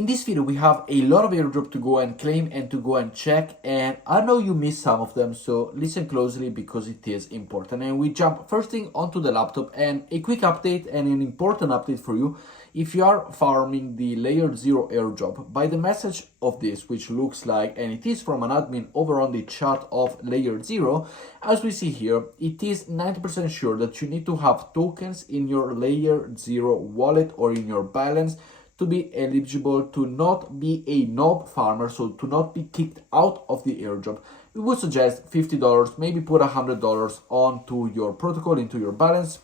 In this video, we have a lot of airdrop to go and claim and to go and check, and I know you missed some of them, so listen closely because it is important. And we jump first thing onto the laptop, and a quick update and an important update for you. If you are farming the layer 0 airdrop, by the message of this, which looks like, and it is from an admin over on the chart of layer 0, as we see here, it is 90% sure that you need to have tokens in your layer 0 wallet or in your balance to be eligible to not be a knob farmer, so to not be kicked out of the airdrop. We would suggest $50, maybe put $100 onto your protocol, into your balance,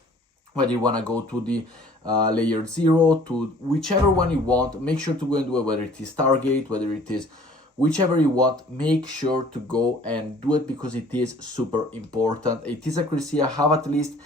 whether you want to go to the layer 0, to whichever one you want. Make sure to go and do it, whether it is Stargate, whether it is whichever you want. Make sure to go and do it because it is super important. It is accuracy. Have at least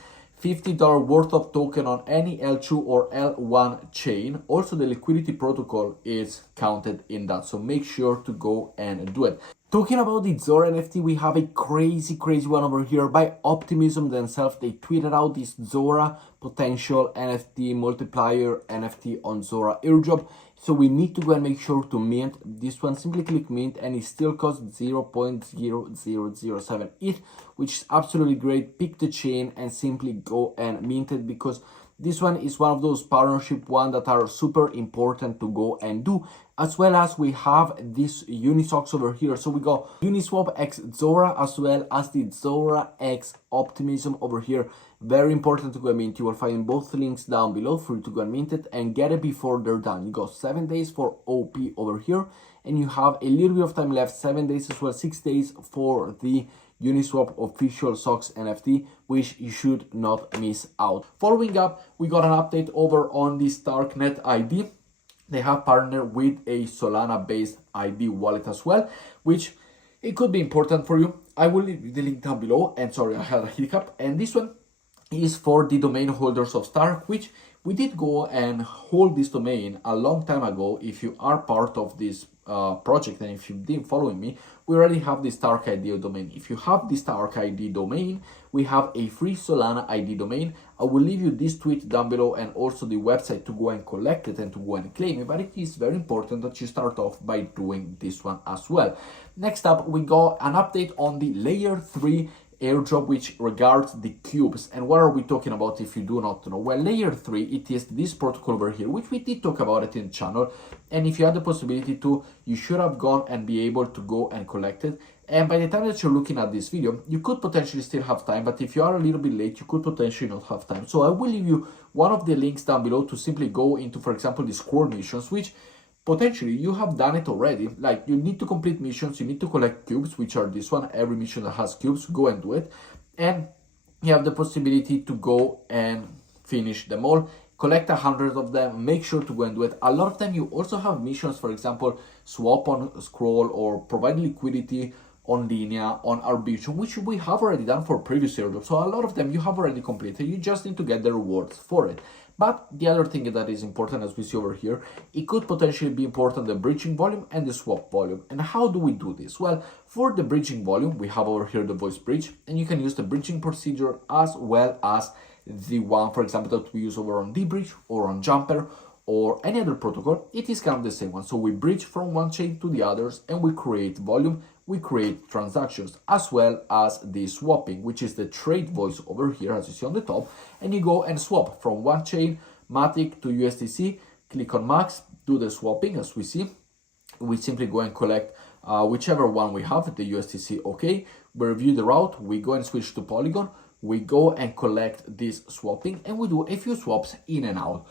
$50 worth of token on any L2 or L1 chain. Also, the liquidity protocol is counted in that, so make sure to go and do it. Talking about the Zora NFT, we have a crazy one over here by Optimism themselves. They tweeted out this Zora potential NFT multiplier NFT on Zora airdrop. So we need to go and make sure to mint this one. Simply click mint and it still costs 0.0007 ETH, which is absolutely great. Pick the chain and simply go and mint it, because this one is one of those partnership ones that are super important to go and do. As well as we have this Uniswap over here. So we got Uniswap X Zora as well as the Zora X Optimism over here. Very important to go and mint. You will find both links down below for you to go and mint it and get it before they're done. You got 7 days for OP over here, and you have a little bit of time left, 7 days as well, 6 days for the Uniswap official socks NFT, which you should not miss out. Following up, we got an update over on the Starknet ID. They have partnered with a Solana based ID wallet as well, which it could be important for you. I will leave the link down below. And sorry, I had a hiccup. And this one is for the domain holders of Stark, which we did go and hold this domain a long time ago. If you are part of this project, and if you've been following me, we already have the Stark ID domain. If you have the Stark ID domain, we have a free Solana ID domain. I will leave you this tweet down below and also the website to go and collect it and to go and claim it, but it is very important that you start off by doing this one as well. Next up, we got an update on the layer 3 airdrop, which regards the cubes. And what are we talking about if you do not know? Well, layer 3, it is this protocol over here, which we did talk about it in the channel. And if you had the possibility to, you should have gone and be able to go and collect it. And by the time that you're looking at this video, you could potentially still have time, but if you are a little bit late, you could potentially not have time. So I will leave you one of the links down below to simply go into, for example, the score missions, which potentially you have done it already. Like, you need to complete missions, you need to collect cubes, which are this one. Every mission that has cubes, go and do it, and you have the possibility to go and finish them all. Collect 100 of them, make sure to go and do it. A lot of them you also have missions, for example, swap on scroll or provide liquidity on Linea, on Arbitrum, which we have already done for previous airdrops. So a lot of them you have already completed, you just need to get the rewards for it. But the other thing that is important, as we see over here, it could potentially be important, the bridging volume and the swap volume. And how do we do this? Well, for the bridging volume, we have over here the voice bridge, and you can use the bridging procedure as well as the one, for example, that we use over on dBridge or on Jumper or any other protocol. It is kind of the same one. So we bridge from one chain to the others and we create volume, we create transactions, as well as the swapping, which is the trade voice over here, as you see on the top. And you go and swap from one chain, Matic to USDC, click on Max, do the swapping. As we see, we simply go and collect whichever one we have, the USDC, okay. We review the route, we go and switch to Polygon, we go and collect this swapping, and we do a few swaps in and out.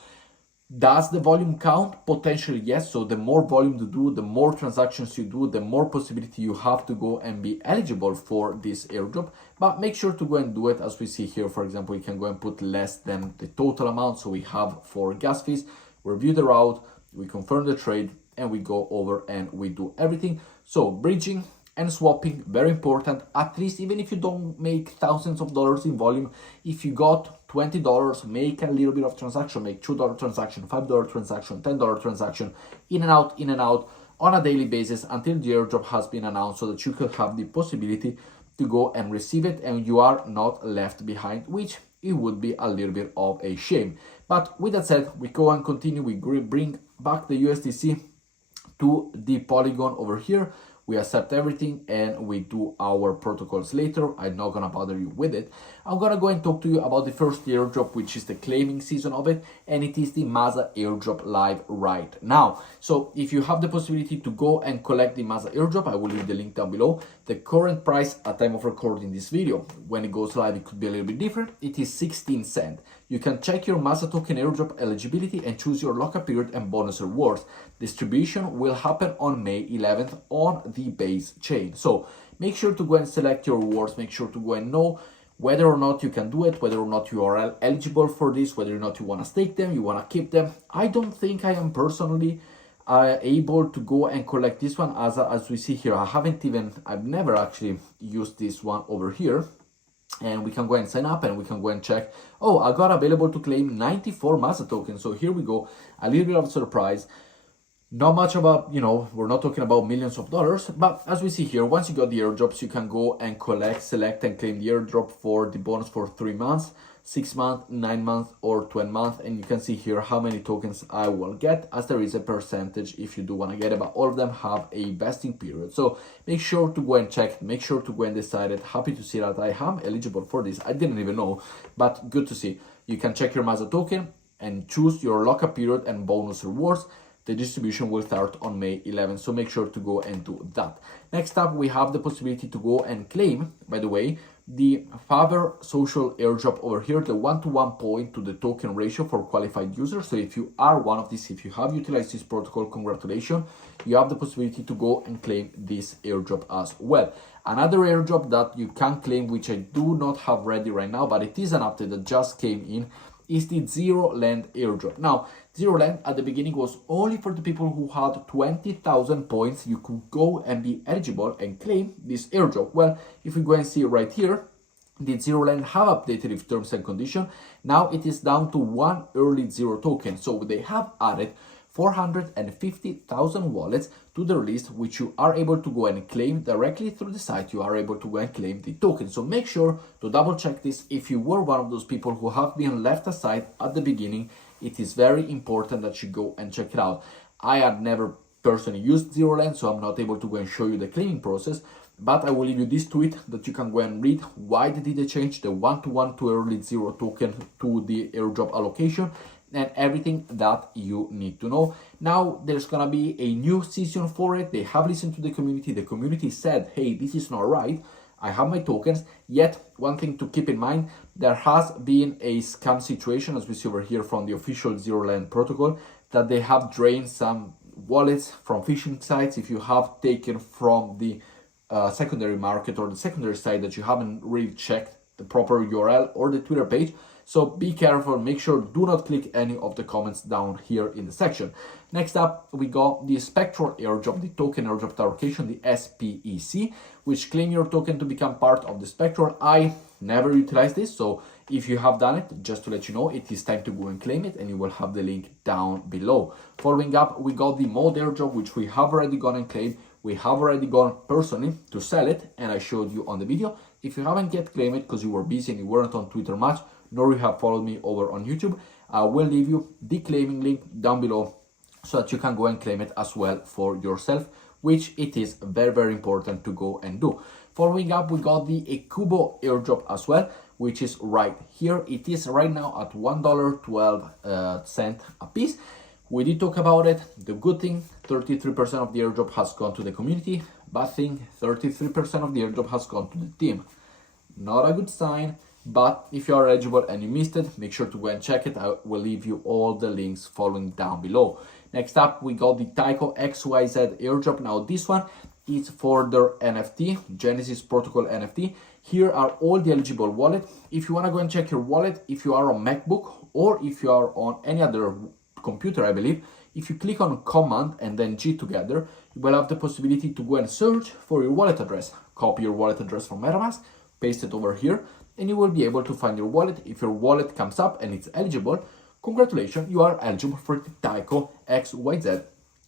Does the volume count? Potentially yes. So the more volume you do, the more transactions you do, the more possibility you have to go and be eligible for this airdrop. But make sure to go and do it. As we see here, for example, we can go and put less than the total amount. So we have for gas fees, review the route, we confirm the trade, and we go over and we do everything. So bridging and swapping, very important. At least, even if you don't make thousands of dollars in volume, if you got $20, make a little bit of transaction, make $2 transaction, $5 transaction, $10 transaction, in and out on a daily basis until the airdrop has been announced, so that you could have the possibility to go and receive it and you are not left behind, which it would be a little bit of a shame. But with that said, we go and continue, we bring back the USDC to the Polygon over here. We accept everything and we do our protocols later. I'm not gonna bother you with it. I'm gonna go and talk to you about the first airdrop, which is the claiming season of it, and it is the Maza airdrop live right now. So if you have the possibility to go and collect the Maza airdrop, I will leave the link down below. The current price at time of recording this video, when it goes live, it could be a little bit different. It is 16 cents. You can check your Maza token airdrop eligibility and choose your lockup period and bonus rewards. Distribution will happen on May 11th on the base chain. So make sure to go and select your rewards. Make sure to go and know whether or not you can do it, whether or not you are eligible for this, whether or not you want to stake them, you want to keep them. I don't think I am personally able to go and collect this one as we see here. I've never actually used this one over here. And we can go and sign up and we can go and check. Oh, I got available to claim 94 Maza tokens. So here we go. A little bit of surprise. Not much about, we're not talking about millions of dollars, but as we see here, once you got the airdrops, you can go and collect, select and claim the airdrop for the bonus for 3 months, 6 months, 9 months, or 12 months. And you can see here how many tokens I will get, as there is a percentage if you do want to get it, but all of them have a vesting period. So make sure to go and check, make sure to go and decide it. Happy to see that I am eligible for this. I didn't even know, but good to see. You can check your Maza token and choose your lockup period and bonus rewards. The distribution will start on May 11th, so make sure to go and do that. Next up, we have the possibility to go and claim, by the way, the Favor social airdrop over here, the 1-to-1 point to the token ratio for qualified users. So if you are one of these, if you have utilized this protocol, congratulations, you have the possibility to go and claim this airdrop as well. Another airdrop that you can claim, which I do not have ready right now, but it is an update that just came in, is the Zero Land airdrop. Now, Zero Land at the beginning was only for the people who had 20,000 points. You could go and be eligible and claim this airdrop. Well, if we go and see right here, the Zero Land have updated its terms and conditions. Now it is down to 1 early zero token. So they have added 450,000 wallets to the list, which you are able to go and claim directly through the site. You are able to go and claim the token. So make sure to double check this. If you were one of those people who have been left aside at the beginning, it is very important that you go and check it out. I had never personally used Zero Land, so I'm not able to go and show you the claiming process, but I will leave you this tweet that you can go and read. Why did they change the 1-to-1 to early zero token to the airdrop allocation, and everything that you need to know. Now there's gonna be a new season for it. They have listened to the community. The community said, hey, this is not right. I have my tokens. Yet one thing to keep in mind, there has been a scam situation, as we see over here from the official Zero Land protocol, that they have drained some wallets from phishing sites. If you have taken from the secondary market or the secondary site that you haven't really checked the proper URL or the Twitter page. So be careful, make sure do not click any of the comments down here in the section. Next up, we got the Spectral airdrop, the token airdrop allocation, the SPEC, which claim your token to become part of the Spectral. I never utilized this, so if you have done it, just to let you know, it is time to go and claim it, and you will have the link down below. Following up, we got the Mode airdrop, which we have already gone and claimed. We have already gone personally to sell it, and I showed you on the video. If you haven't yet claimed it because you were busy and you weren't on Twitter much, nor you have followed me over on YouTube, I will leave you the claiming link down below so that you can go and claim it as well for yourself, which it is very, very important to go and do. Following up, we got the Akubo airdrop as well, which is right here. It is right now at $1.12 a piece. We did talk about it. The good thing, 33% of the airdrop has gone to the community. Bad thing, 33% of the airdrop has gone to the team. Not a good sign, but if you are eligible and you missed it, make sure to go and check it. I will leave you all the links following down below. Next up, we got the Taiko XYZ airdrop. Now this one is for their NFT, Genesis Protocol NFT. Here are all the eligible wallets. If you want to go and check your wallet, if you are on MacBook or if you are on any other computer, I believe, if you click on Command and then G together, you will have the possibility to go and search for your wallet address. Copy your wallet address from MetaMask, paste it over here, and you will be able to find your wallet. If your wallet comes up and it's eligible, congratulations, you are eligible for the Taiko XYZ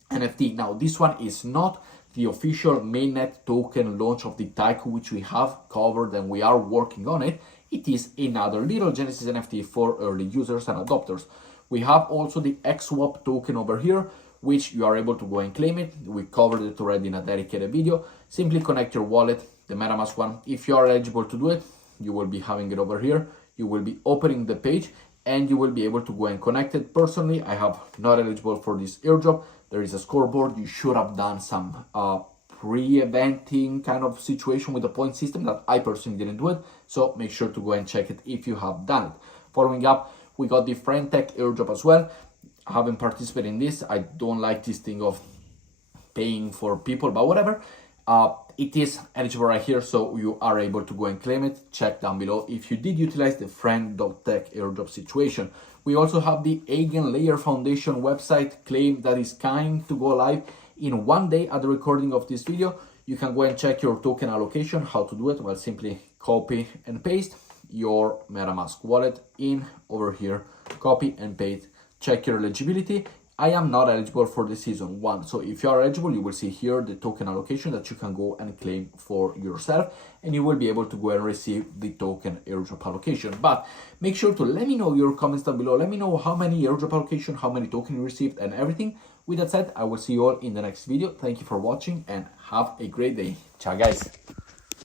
NFT. Now, this one is not the official mainnet token launch of the Taiko, which we have covered and we are working on it. It is another little Genesis NFT for early users and adopters. We have also the XSwap token over here, which you are able to go and claim it. We covered it already in a dedicated video. Simply connect your wallet, the MetaMask one. If you are eligible to do it, you will be having it over here. You will be opening the page and you will be able to go and connect it. Personally, I have not eligible for this airdrop. There is a scoreboard. You should have done some pre-eventing kind of situation with the point system that I personally didn't do it. So make sure to go and check it if you have done it. Following up, we got the Friend.Tech airdrop as well. I haven't participated in this. I don't like this thing of paying for people, but whatever. It is eligible right here, so you are able to go and claim it. Check down below if you did utilize the Friend.Tech airdrop situation. We also have the Eigenlayer Foundation website claim that is kind to go live in 1 day at the recording of this video. You can go and check your token allocation. How to do it? Well, simply copy and paste your MetaMask wallet in over here, copy and paste, check your eligibility. I am not eligible for the season 1. So if you are eligible, you will see here the token allocation that you can go and claim for yourself, and you will be able to go and receive the token airdrop allocation. But make sure to let me know your comments down below. Let me know how many airdrop allocation, how many tokens you received and everything. With that said, I will see you all in the next video. Thank you for watching and have a great day. Ciao guys.